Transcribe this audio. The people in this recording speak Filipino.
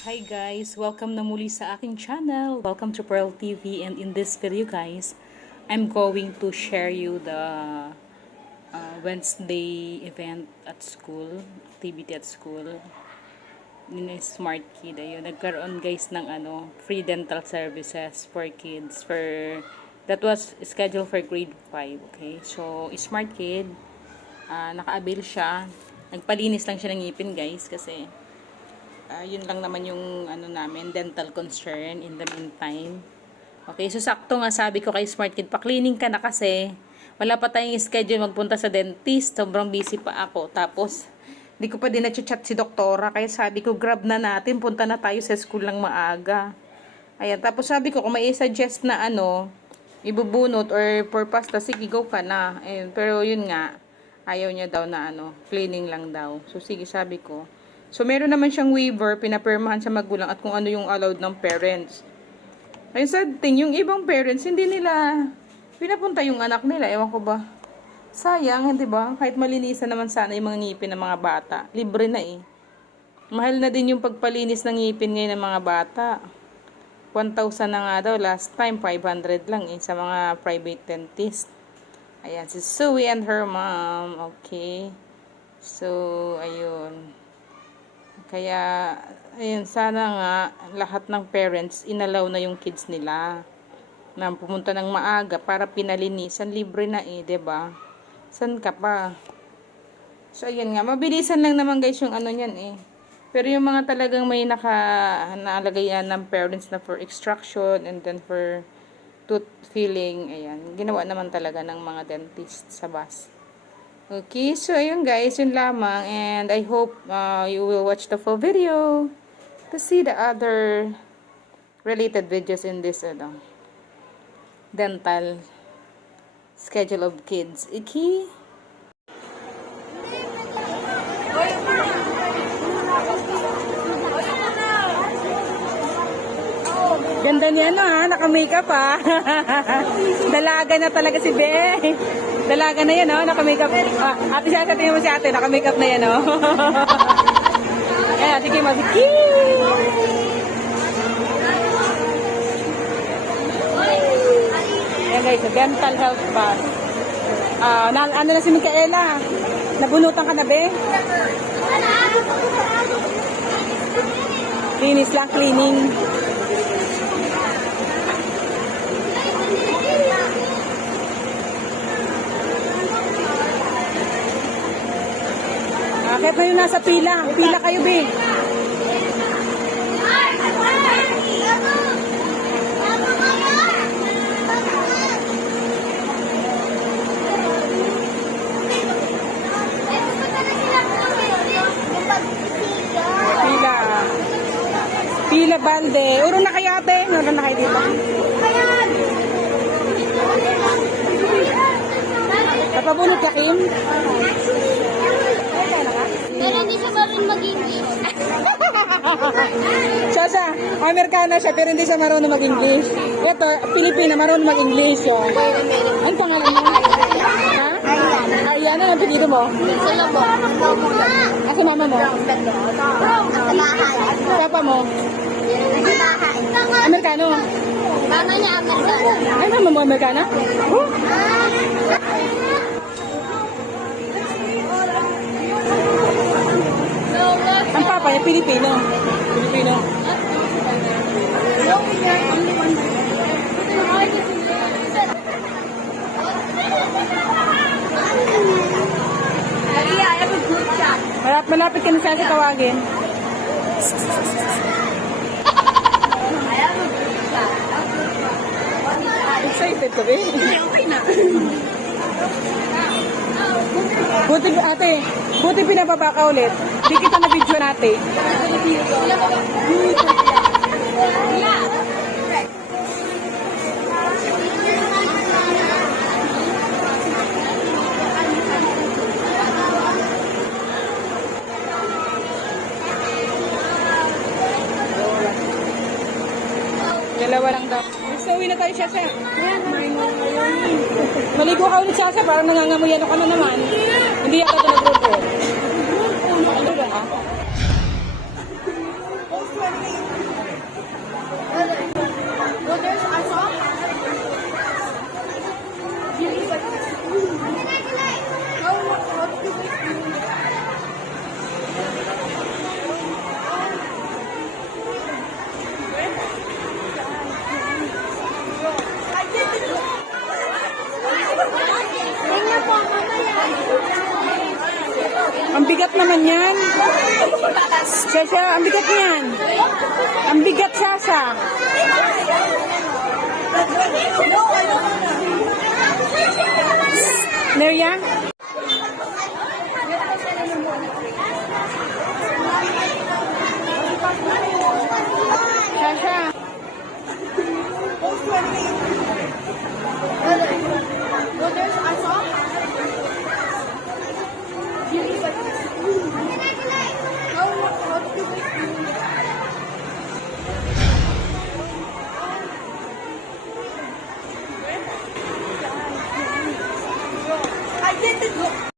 Hi guys! Welcome na muli sa aking channel. Welcome to Pearl TV, and in this video guys, I'm going to share you the Wednesday event at school, activity at school. Yun yung Smart Kid. Ayun, nagkaroon guys ng free dental services for kids that was scheduled for grade 5. Okay, so Smart Kid, naka-avail siya. Nagpalinis lang siya ng ngipin guys kasi yun lang naman yung namin, dental concern in the meantime. Okay, so sakto nga sabi ko kay Smart Kid, pa-cleaning ka na kasi wala pa tayong schedule magpunta sa dentist. Sobrang busy pa ako. Tapos, hindi ko pa din na-chat si doktora. Kaya sabi ko, grab na natin. Punta na tayo sa school lang maaga. Ayan, tapos sabi ko, kung may suggest na ibubunot or for pasta, sige, go ka na. Ayun, pero yun nga, ayaw niya daw na cleaning lang daw. So, sige, sabi ko. So, meron naman siyang waiver, pinapirmahan sa magulang at kung ano yung allowed ng parents. Ay, sad thing, yung ibang parents, hindi nila pinapunta yung anak nila. Ewan ko ba? Sayang, di ba? Kahit malinisan naman sana yung mga ngipin ng mga bata. Libre na eh. Mahal na din yung pagpalinis ng ngipin ngayon ng mga bata. 1,000 na nga daw. Last time, 500 lang eh sa mga private dentist. Ayan, si Sue and her mom. Okay. So, ayun. Kaya, ayun, sana nga lahat ng parents inalaw na yung kids nila na pumunta ng maaga para pinalinisan. Libre na eh, 'di ba? San ka pa? So, ayun nga, mabilisan lang naman guys yung niyan eh. Pero yung mga talagang may naalagay ng parents na for extraction and then for tooth filling, ayan, ginawa naman talaga ng mga dentist sa bus. Okay, so ayun guys, yun lamang, and I hope you will watch the full video to see the other related videos in this dental schedule of kids. Okay? Ganda niya naka-makeup Dalaga na talaga si Be. Dalaga na yan, naka-makeup. Ate siya, tingnan mo si ate, naka-makeup na yan, Ayan, ate Kim, ate Ayan guys, dental health bus. Ano na si Micaela? Nabunutan ka na, Be? Linis lang, cleaning. Kahit na yung nasa pila. Pila kayo, Be. Pila. Pila balde. Uro na kayo, ate. Uro na kayo dito. Kapabunot ka, Kim? Pero hindi siya marunong mag-English. Siya, Amerikana siya, pero hindi siya marunong mag-English. Ito, Pilipina, marunong mag-English. Anong pangalan mo? Ha? Ariana, ang pilido mo? Ako mama mo? Papa mo? Amerikano? Mama niya Amerikano. Ay, mama mo Amerikana? Ang papa niya, Pilipino. Pilipino. Malapit ka na sa tawagin. Excited ka ba? Okay na. Buti pinababa ka ulit. Di kita na video natin. Dalawa lang daw. So, uwi na tayo siya. Maligo ka ulit siya, parang nangangamuyan ako na naman. Hindi ako ito nag-report. Ano ba? yan? Ang bigat, Sasha. Nerya? Sasha.